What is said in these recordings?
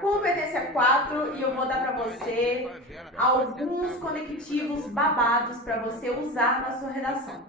Competência 4 e eu vou dar para você alguns conectivos babados para você usar na sua redação.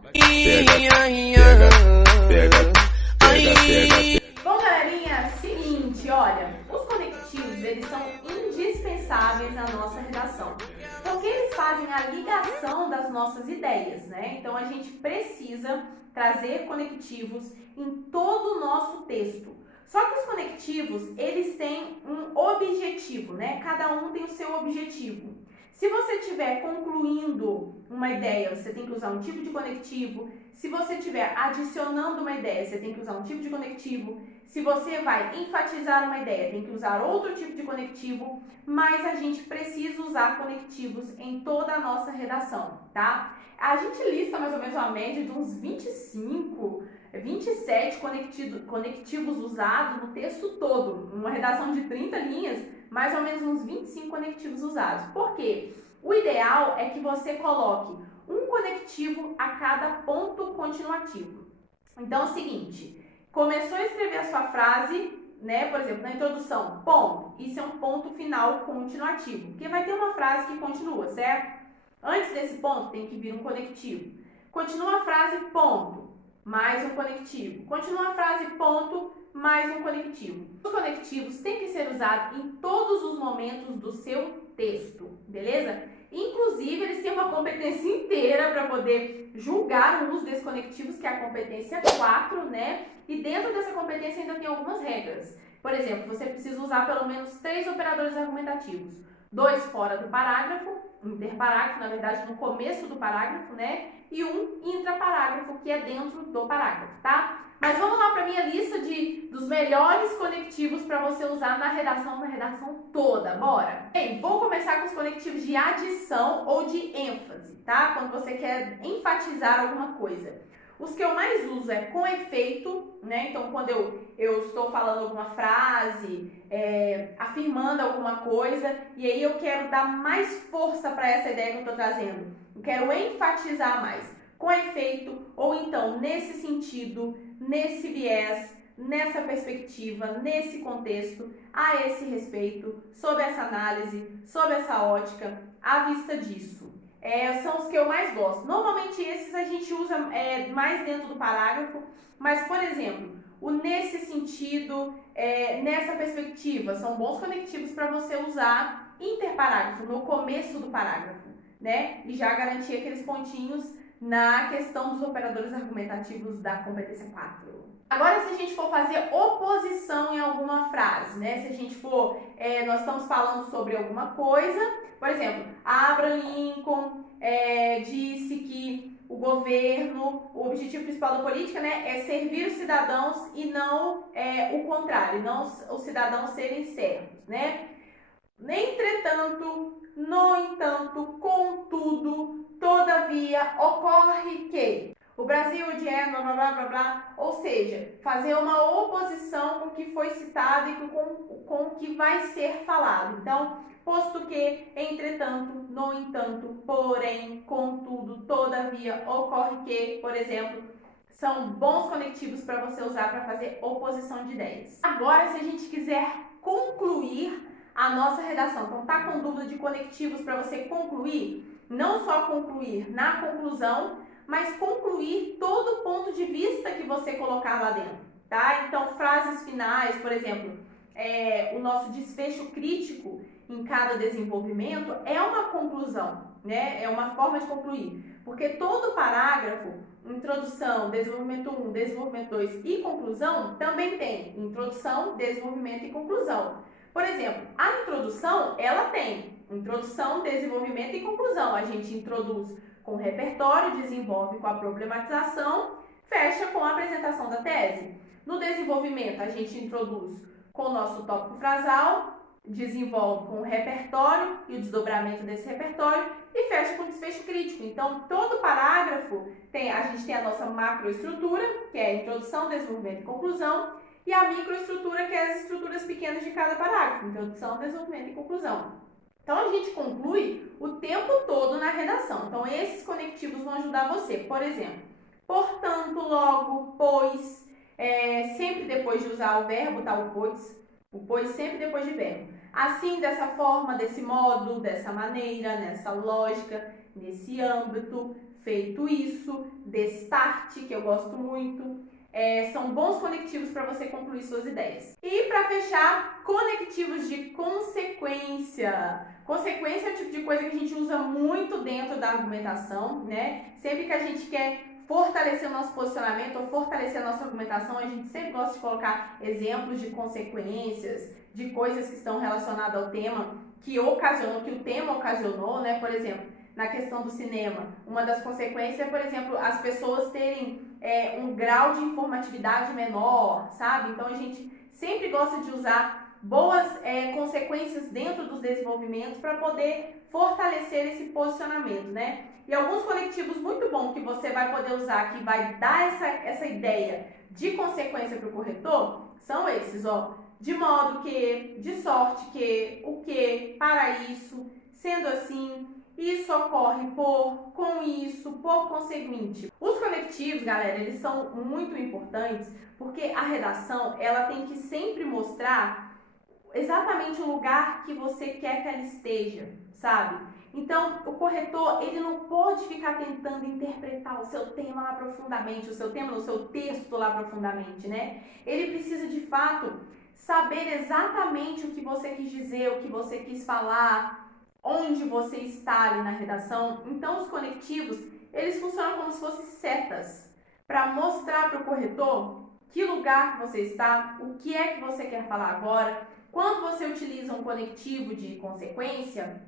Bom, galerinha, seguinte, olha, os conectivos, eles são indispensáveis na nossa redação, porque eles fazem a ligação das nossas ideias, né? Então, a gente precisa trazer conectivos em todo o nosso texto. Só que os conectivos, eles têm um objetivo, né? Cada um tem o seu objetivo. Se você estiver concluindo uma ideia, você tem que usar um tipo de conectivo. Se você estiver adicionando uma ideia, você tem que usar um tipo de conectivo. Se você vai enfatizar uma ideia, tem que usar outro tipo de conectivo. Mas a gente precisa usar conectivos em toda a nossa redação, tá? A gente lista mais ou menos uma média de uns 27 conectivos usados no texto todo. Uma redação de 30 linhas, mais ou menos uns 25 conectivos usados. Por quê? O ideal é que você coloque um conectivo a cada ponto continuativo. Então é o seguinte, começou a escrever a sua frase, né? Por exemplo, na introdução, ponto. Isso é um ponto final continuativo, porque vai ter uma frase que continua, certo? Antes desse ponto tem que vir um conectivo. Continua a frase, ponto, mais um conectivo. Continua a frase, ponto, mais um conectivo. Os conectivos têm que ser usados em todos os momentos do seu texto, beleza? Inclusive, eles têm uma competência inteira para poder julgar o uso desses conectivos, que é a competência 4, né? E dentro dessa competência ainda tem algumas regras. Por exemplo, você precisa usar pelo menos 3 operadores argumentativos. 2 fora do parágrafo, interparágrafo, na verdade, no começo do parágrafo, né? E um intraparágrafo, que é dentro do parágrafo, tá? Mas vamos lá para a minha lista dos melhores conectivos para você usar na redação toda, bora? Bem, vou começar com os conectivos de adição ou de ênfase, tá? Quando você quer enfatizar alguma coisa. Os que eu mais uso é com efeito, né? Então, quando eu estou falando alguma frase, afirmando alguma coisa, e aí eu quero dar mais força para essa ideia que eu estou trazendo. Eu quero enfatizar mais. Com efeito, ou então nesse sentido, nesse viés, nessa perspectiva, nesse contexto, a esse respeito, sob essa análise, sob essa ótica, à vista disso. São os que eu mais gosto. Normalmente esses a gente usa mais dentro do parágrafo, mas, por exemplo, o nesse sentido, nessa perspectiva, são bons conectivos para você usar interparágrafo, no começo do parágrafo, né? E já garantir aqueles pontinhos na questão dos operadores argumentativos da competência 4. Agora, se a gente for fazer oposição em alguma frase, né? Se a gente for, nós estamos falando sobre alguma coisa, por exemplo, Abraham Lincoln disse que o governo, o objetivo principal da política, né, é servir os cidadãos e não o contrário, não os cidadãos serem servos, né? Entretanto, no entanto, contudo, todavia, ocorre que o Brasil blá blá blá blá blá, ou seja, fazer uma oposição com o que foi citado e com o que vai ser falado. Então, posto que, entretanto, no entanto, porém, contudo, todavia, ocorre que, por exemplo, são bons conectivos para você usar para fazer oposição de ideias. Agora, se a gente quiser concluir a nossa redação, então tá com dúvida de conectivos para você concluir, não só concluir na conclusão, mas concluir todo o ponto de vista que você colocar lá dentro, tá? Então, frases finais, por exemplo, o nosso desfecho crítico em cada desenvolvimento é uma conclusão, né? É uma forma de concluir, porque todo parágrafo, introdução, desenvolvimento 1, desenvolvimento 2 e conclusão, também tem introdução, desenvolvimento e conclusão. Por exemplo, a introdução, ela tem introdução, desenvolvimento e conclusão. A gente introduz com o repertório, desenvolve com a problematização, fecha com a apresentação da tese. No desenvolvimento, a gente introduz com o nosso tópico frasal, desenvolve com o repertório e o desdobramento desse repertório e fecha com o desfecho crítico. Então, todo parágrafo, a gente tem a nossa macroestrutura, que é a introdução, desenvolvimento e conclusão, e a microestrutura, que é as estruturas pequenas de cada parágrafo, introdução, desenvolvimento e conclusão. Então, a gente conclui o tempo todo na redação. Então, esses conectivos vão ajudar você. Por exemplo, portanto, logo, pois, sempre depois de usar o verbo, tá, o pois, O pois sempre depois de verbo. Assim, dessa forma, desse modo, dessa maneira, nessa lógica, nesse âmbito, feito isso, destarte, que eu gosto muito. São bons conectivos para você concluir suas ideias. E para fechar, conectivos de consequência. Consequência é o tipo de coisa que a gente usa muito dentro da argumentação, né? Sempre que a gente quer fortalecer o nosso posicionamento ou fortalecer a nossa argumentação, a gente sempre gosta de colocar exemplos de consequências, de coisas que estão relacionadas ao tema, que o tema ocasionou, né? Por exemplo, na questão do cinema, uma das consequências é, por exemplo, as pessoas terem um grau de informatividade menor, sabe? Então a gente sempre gosta de usar boas consequências dentro dos desenvolvimentos para poder fortalecer esse posicionamento, né? E alguns conectivos muito bons que você vai poder usar, que vai dar essa ideia de consequência para o corretor, são esses, ó. De modo que, de sorte que, o que, para isso, sendo assim, isso ocorre por, com isso, por conseguinte. Os conectivos, galera, eles são muito importantes porque a redação, ela tem que sempre mostrar exatamente o lugar que você quer que ela esteja, sabe? Então, o corretor, ele não pode ficar tentando interpretar o seu tema lá profundamente, o seu tema no seu texto lá profundamente, né? Ele precisa, de fato, saber exatamente o que você quis dizer, o que você quis falar, onde você está ali na redação. Então, os conectivos, eles funcionam como se fossem setas para mostrar para o corretor que lugar que você está, o que é que você quer falar agora. Quando você utiliza um conectivo de consequência,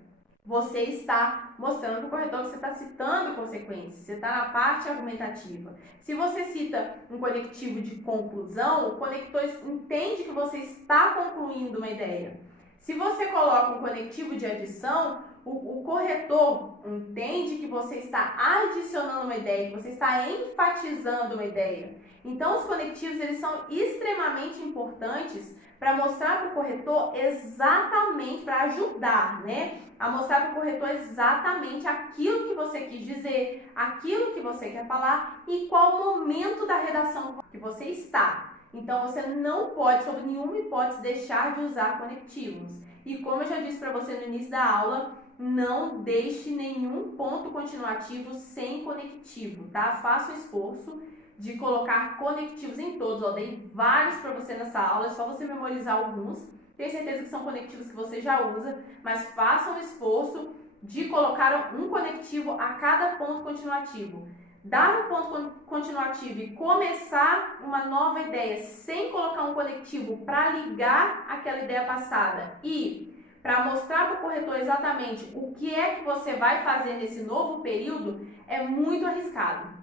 você está mostrando para o corretor que você está citando consequências, você está na parte argumentativa. Se você cita um conectivo de conclusão, o conector entende que você está concluindo uma ideia. Se você coloca um conectivo de adição, o corretor entende que você está adicionando uma ideia, que você está enfatizando uma ideia. Então, os conectivos, eles são extremamente importantes para mostrar para o corretor exatamente, para ajudar, né? A mostrar para o corretor exatamente aquilo que você quis dizer, aquilo que você quer falar e qual momento da redação que você está. Então, você não pode, sob nenhuma hipótese, deixar de usar conectivos. E como eu já disse para você no início da aula, não deixe nenhum ponto continuativo sem conectivo, tá? Faça o esforço de colocar conectivos em todos. Eu dei vários para você nessa aula, é só você memorizar alguns. Tenho certeza que são conectivos que você já usa, mas faça um esforço de colocar um conectivo a cada ponto continuativo. Dar um ponto continuativo e começar uma nova ideia sem colocar um conectivo para ligar aquela ideia passada e para mostrar para o corretor exatamente o que é que você vai fazer nesse novo período, é muito arriscado.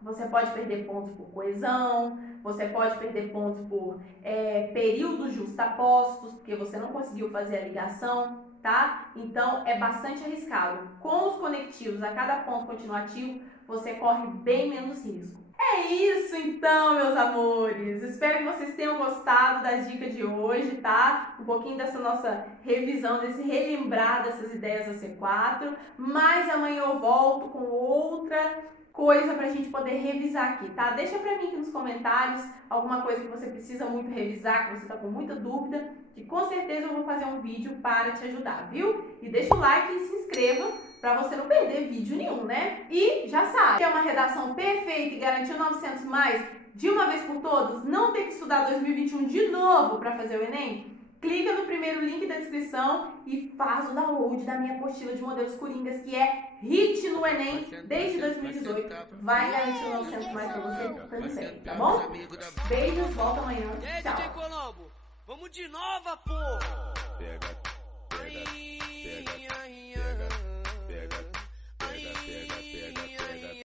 Você pode perder pontos por coesão, você pode perder pontos por períodos justapostos, porque você não conseguiu fazer a ligação, tá? Então, é bastante arriscado. Com os conectivos a cada ponto continuativo, você corre bem menos risco. É isso então, meus amores! Espero que vocês tenham gostado das dicas de hoje, tá? Um pouquinho dessa nossa revisão, desse relembrar dessas ideias da C4. Mas amanhã eu volto com outra coisa pra gente poder revisar aqui, tá? Deixa pra mim aqui nos comentários alguma coisa que você precisa muito revisar, que você tá com muita dúvida, que com certeza eu vou fazer um vídeo para te ajudar, viu? E deixa o like e se inscreva pra você não perder vídeo nenhum, né? E já sabe, quer uma redação perfeita e garantir 900 mais de uma vez por todas, não ter que estudar 2021 de novo pra fazer o Enem? Clica no primeiro link da descrição e faz o download da minha apostila de modelos coringas, que é HIT no Enem desde 2018. Vai garantir 900 mais pra você também, tá bom? Beijos, volta amanhã. Tchau. Vamos de nova, pô!